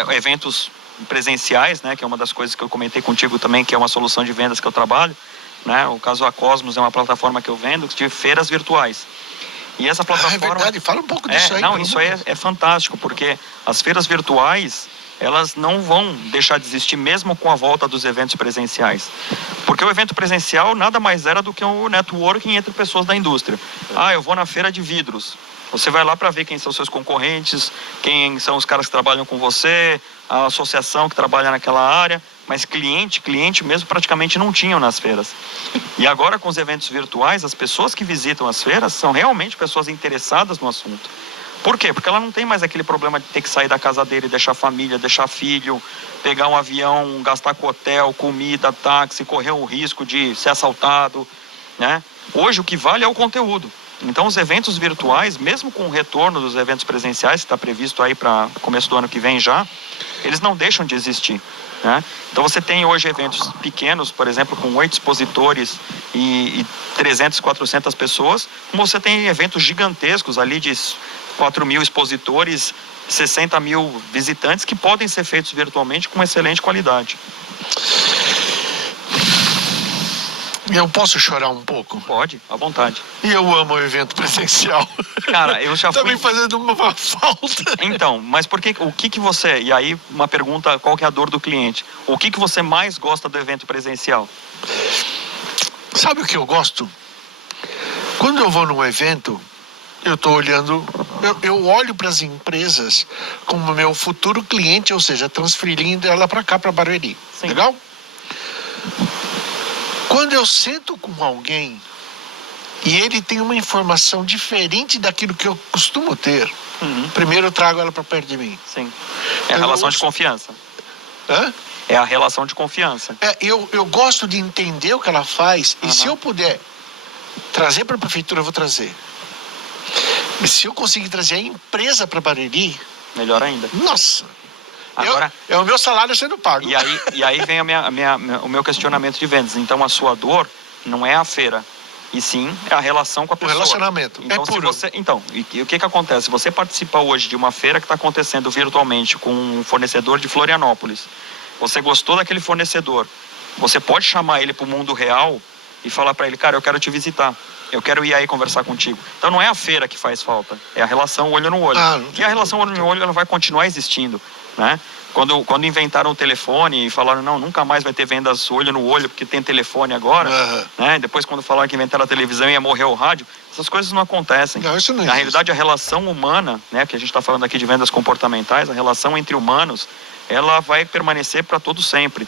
Eventos presenciais, né, que é uma das coisas que eu comentei contigo também, que é uma solução de vendas que eu trabalho, né? O caso a Cosmos é uma plataforma que eu vendo, que tive feiras virtuais. E essa plataforma... É verdade, fala um pouco disso aí. Não, isso aí é fantástico, porque as feiras virtuais, elas não vão deixar de existir mesmo com a volta dos eventos presenciais. Porque o evento presencial nada mais era do que um networking entre pessoas da indústria. Eu vou na feira de vidros. Você vai lá para ver quem são seus concorrentes, quem são os caras que trabalham com você, a associação que trabalha naquela área, mas cliente mesmo praticamente não tinham nas feiras. E agora com os eventos virtuais, as pessoas que visitam as feiras são realmente pessoas interessadas no assunto. Por quê? Porque ela não tem mais aquele problema de ter que sair da casa dele, deixar família, deixar filho, pegar um avião, gastar com hotel, comida, táxi, correr o risco de ser assaltado, né? Hoje o que vale é o conteúdo. Então os eventos virtuais, mesmo com o retorno dos eventos presenciais, que está previsto aí para começo do ano que vem já, eles não deixam de existir, né? Então você tem hoje eventos pequenos, por exemplo, com 8 expositores e 300, 400 pessoas, como você tem eventos gigantescos ali de 4.000 expositores, 60.000 visitantes que podem ser feitos virtualmente com excelente qualidade. Eu posso chorar um pouco? Pode, à vontade. E eu amo o evento presencial. Cara, eu já Tá fui... me fazendo uma falta. Então, mas o que você... E aí, uma pergunta, qual que é a dor do cliente? O que você mais gosta do evento presencial? Sabe o que eu gosto? Quando eu vou num evento, eu estou olhando... Eu olho para as empresas como meu futuro cliente, ou seja, transferindo ela para cá, para Barueri. Sim. Legal? Quando eu sento com alguém e ele tem uma informação diferente daquilo que eu costumo ter, primeiro eu trago ela para perto de mim. Sim. É a relação de confiança. Hã? É a relação de confiança. Eu gosto de entender o que ela faz e se eu puder trazer para a prefeitura, eu vou trazer. E se eu conseguir trazer a empresa para Barueri, Melhor ainda. nossa, Agora, é o meu salário sendo pago. e aí vem o meu questionamento de vendas. Então, a sua dor não é a feira, e sim é a relação com a O pessoa. relacionamento Então, é puro. o que acontece? Você participa hoje de uma feira que está acontecendo virtualmente com um fornecedor de Florianópolis. Você gostou daquele fornecedor. Você pode chamar ele para o mundo real e falar para ele, cara, eu quero te visitar. Eu quero ir aí conversar contigo. Então não é a feira que faz falta, é a relação olho no olho. E a relação olho no olho ela vai continuar existindo, né? Quando inventaram o telefone e falaram, não, nunca mais vai ter vendas olho no olho porque tem telefone agora, né? Depois quando falaram que inventaram a televisão ia morrer o rádio, essas coisas não acontecem. Não, isso não existe. Na realidade, a relação humana, né, que a gente está falando aqui de vendas comportamentais, a relação entre humanos, ela vai permanecer para todo sempre.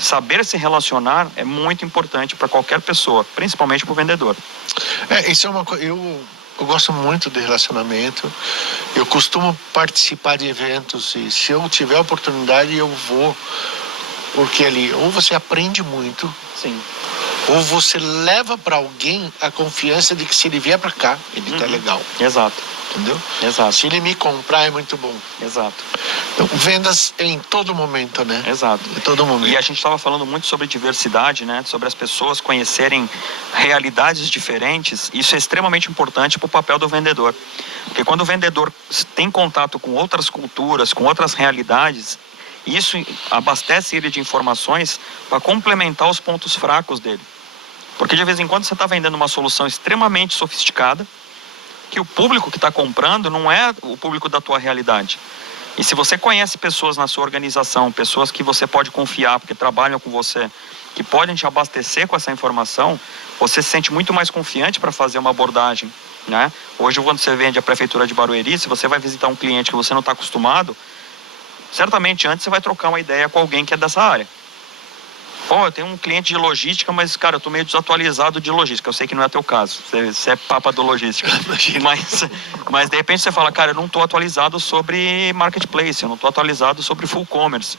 Saber se relacionar é muito importante para qualquer pessoa, principalmente para o vendedor. Isso é uma coisa. Eu gosto muito de relacionamento. Eu costumo participar de eventos e se eu tiver oportunidade eu vou, porque ali ou você aprende muito, Sim. ou você leva para alguém a confiança de que se ele vier para cá, ele tá legal. Exato. Entendeu? Exato. Se ele me comprar é muito bom. Exato. Então, vendas em todo momento, né? Exato. Em todo momento. E a gente estava falando muito sobre diversidade, né? Sobre as pessoas conhecerem realidades diferentes. Isso é extremamente importante para o papel do vendedor. Porque quando o vendedor tem contato com outras culturas, com outras realidades, isso abastece ele de informações para complementar os pontos fracos dele. Porque de vez em quando você está vendendo uma solução extremamente sofisticada, que o público que está comprando não é o público da tua realidade. E se você conhece pessoas na sua organização, pessoas que você pode confiar, porque trabalham com você, que podem te abastecer com essa informação, você se sente muito mais confiante para fazer uma abordagem, né? Hoje, quando você vende a Prefeitura de Barueri, se você vai visitar um cliente que você não está acostumado, certamente antes você vai trocar uma ideia com alguém que é dessa área. Pô, eu tenho um cliente de logística, mas, cara, eu tô meio desatualizado de logística. Eu sei que não é teu caso, você é papa do logística. mas, de repente, você fala, cara, eu não tô atualizado sobre marketplace, eu não tô atualizado sobre full commerce.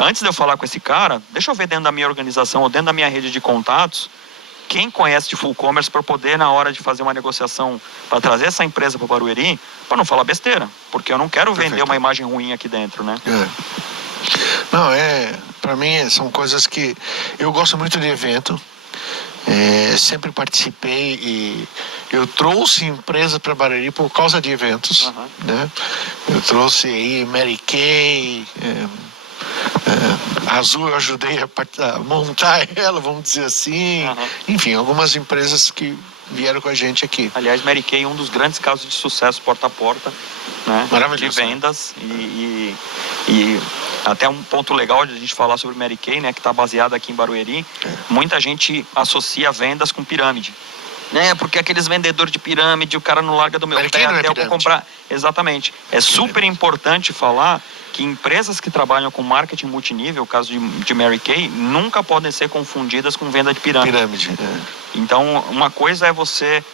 Antes de eu falar com esse cara, deixa eu ver dentro da minha organização ou dentro da minha rede de contatos, quem conhece de full commerce para poder, na hora de fazer uma negociação, para trazer essa empresa para o Barueri, para não falar besteira. Porque eu não quero vender uma imagem ruim aqui dentro, né? Não, para mim são coisas que eu gosto muito de evento, sempre participei e eu trouxe empresa para Barueri por causa de eventos, né? Eu trouxe aí Mary Kay, Azul, eu ajudei a montar ela, vamos dizer assim, enfim, algumas empresas que vieram com a gente aqui. Aliás, Mary Kay é um dos grandes casos de sucesso porta a porta, né? Maravilhoso, de vendas, né? e até um ponto legal de a gente falar sobre Mary Kay, né, que está baseada aqui em Barueri. Muita gente associa vendas com pirâmide, né? Porque aqueles vendedores de pirâmide, o cara não larga do meu pé até eu comprar. Exatamente. É super importante falar que empresas que trabalham com marketing multinível, o caso de Mary Kay, nunca podem ser confundidas com venda de pirâmide. Então, uma coisa é você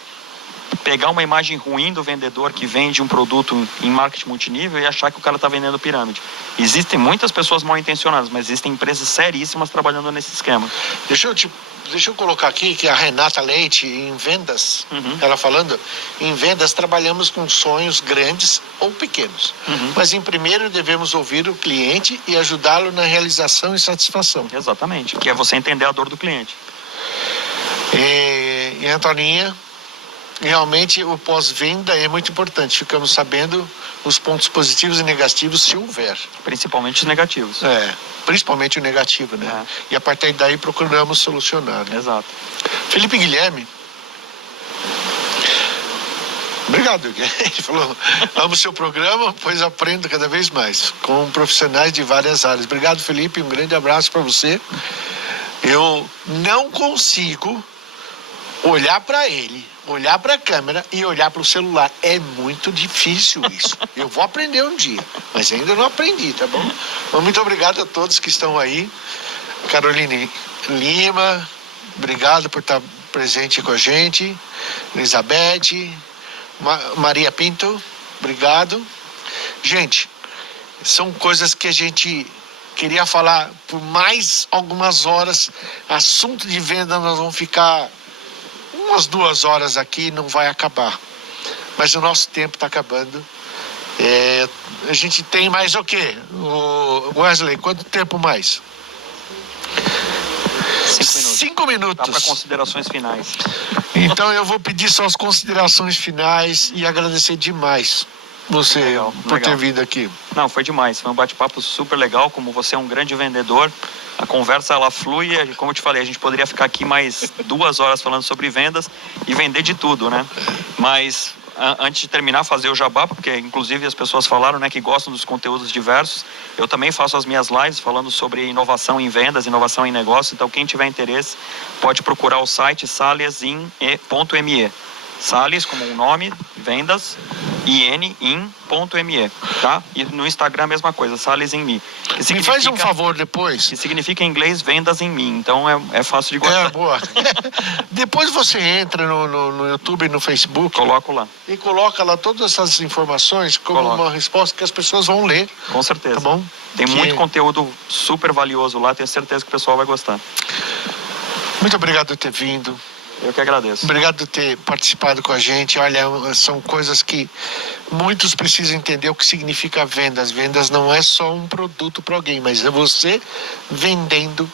pegar uma imagem ruim do vendedor que vende um produto em marketing multinível e achar que o cara está vendendo pirâmide. Existem muitas pessoas mal intencionadas, mas existem empresas seríssimas trabalhando nesse esquema. Deixa eu colocar aqui que a Renata Leite, em vendas, ela falando, em vendas trabalhamos com sonhos grandes ou pequenos. Mas em primeiro devemos ouvir o cliente e ajudá-lo na realização e satisfação. Exatamente, que é você entender a dor do cliente. E Antoninha, realmente o pós-venda é muito importante. Ficamos sabendo os pontos positivos e negativos, se houver. Principalmente os negativos. Principalmente o negativo, né? E a partir daí procuramos solucionar, né? Exato. Felipe Guilherme. Obrigado, ele falou, amo o seu programa, pois aprendo cada vez mais com profissionais de várias áreas. Obrigado, Felipe, um grande abraço para você. Eu não consigo olhar para ele, olhar para a câmera e olhar para o celular. É muito difícil isso. Eu vou aprender um dia, mas ainda não aprendi, tá bom? Então, muito obrigado a todos que estão aí. Caroline Lima, obrigado por estar presente com a gente. Elizabeth, Maria Pinto, obrigado. Gente, são coisas que a gente queria falar por mais algumas horas. Assunto de venda, nós vamos ficar umas 2 horas aqui, não vai acabar. Mas o nosso tempo está acabando. A gente tem mais o quê? Wesley, quanto tempo mais? 5 minutos. Dá para considerações finais. Então eu vou pedir só as considerações finais e agradecer demais você por ter vindo aqui. Não, foi demais. Foi um bate-papo super legal. Como você é um grande vendedor, a conversa ela flui. Como eu te falei, a gente poderia ficar aqui mais 2 horas falando sobre vendas e vender de tudo, né? Mas antes de terminar, fazer o jabá, porque inclusive as pessoas falaram, né, que gostam dos conteúdos diversos. Eu também faço as minhas lives falando sobre inovação em vendas, inovação em negócio. Então quem tiver interesse pode procurar o site salesin.me. Sales como um nome, vendas, in.me, tá? E no Instagram a mesma coisa, Sales em Me. Me faz um favor depois. Que significa em inglês vendas em mim, então é fácil de guardar. Boa. Depois você entra no YouTube e no Facebook. Coloco lá. E coloca lá todas essas informações como uma resposta que as pessoas vão ler. Com certeza. Tá bom? Tem muito conteúdo super valioso lá, tenho certeza que o pessoal vai gostar. Muito obrigado por ter vindo. Eu que agradeço. Obrigado por ter participado com a gente. Olha, são coisas que muitos precisam entender o que significa vendas. Vendas não é só um produto para alguém, mas é você vendendo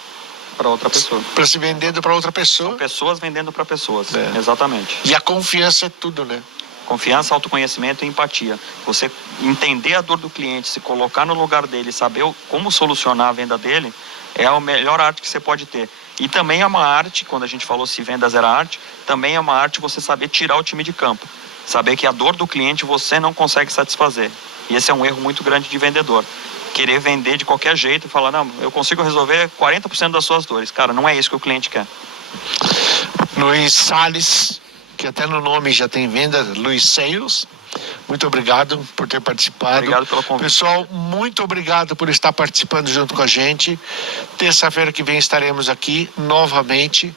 para outra pessoa. Para se vendendo para outra pessoa. São pessoas vendendo para pessoas. Exatamente. E a confiança é tudo, né? Confiança, autoconhecimento e empatia. Você entender a dor do cliente, se colocar no lugar dele, saber como solucionar a venda dele, é a melhor arte que você pode ter. E também é uma arte, quando a gente falou se vendas era arte, também é uma arte você saber tirar o time de campo. Saber que a dor do cliente você não consegue satisfazer. E esse é um erro muito grande de vendedor. Querer vender de qualquer jeito e falar, não, eu consigo resolver 40% das suas dores. Cara, não é isso que o cliente quer. Luiz Salles, que até no nome já tem venda, Luiz Sales. Muito obrigado por ter participado. Obrigado pelo convite. Pessoal, muito obrigado por estar participando junto com a gente. Terça-feira que vem estaremos aqui novamente.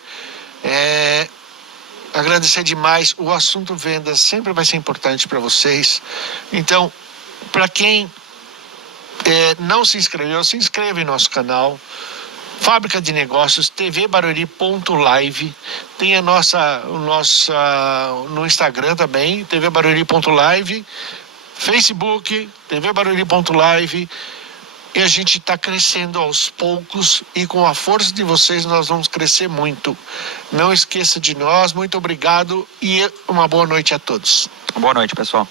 Agradecer demais. O assunto vendas sempre vai ser importante para vocês. Então, para quem não se inscreveu, se inscreva em nosso canal. Fábrica de Negócios, tvbarueri.live. Tem a nossa no Instagram também, tvbarueri.live, Facebook, tvbarueri.live. E a gente está crescendo aos poucos e com a força de vocês nós vamos crescer muito. Não esqueça de nós, muito obrigado e uma boa noite a todos. Boa noite, pessoal.